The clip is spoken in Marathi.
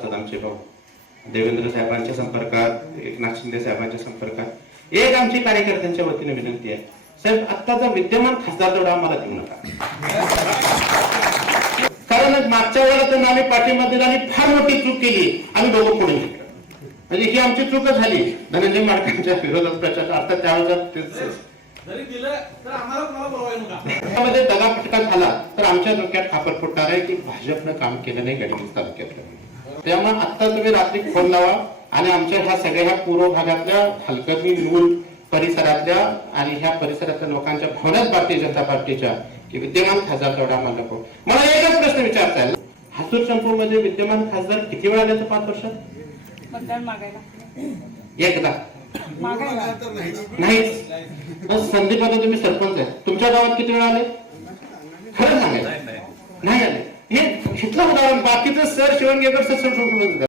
आमचे भाऊ देवेंद्र साहेबांच्या संपर्कात, एकनाथ शिंदे साहेबांच्या संपर्कात एक आमची कार्यकर्त्यांच्या वतीने विनंती आहे, साहेब आत्ताचा विद्यमान खासदार तेवढा आम्हाला देऊ नका. कारण मागच्या वेळेला त्यांना आम्ही पाठिंबा दिला आणि फार मोठी चूक केली, आम्ही दोघं पुढे गेलो. म्हणजे ही आमची चूकच झाली. धनंजय माडकांच्या विरोधात प्रचार अर्थात त्यावेळेला त्यामध्ये दगाफटका झाला तर आमच्या डोक्यात खापर फुटणार आहे की भाजपनं काम केलं नाही गडचिरोली तालुक्यातलं. त्यामुळे आता तुम्ही रात्री फोन लावा आणि आमच्या ह्या सगळ्या पूर्व भागातल्या हलकर्णी मूल परिसरातल्या आणि ह्या परिसरातल्या लोकांच्या भावनाच भारतीय जनता पार्टीच्या की विद्यमान खासदार तेवढा आम्हाला नको. मला एकच प्रश्न विचारता येईल, हातूर चंपूर मध्ये विद्यमान खासदार किती वेळा आले तर 5 वर्षात मतदान मागायला एकदा नाही. संदीप आता तुम्ही सरपंच आहे, तुमच्या गावात किती वेळा आले? खरं सांगायचं नाही आले. हे इथलं उदाहरण, बाकीचं सर शिवणगेकर सर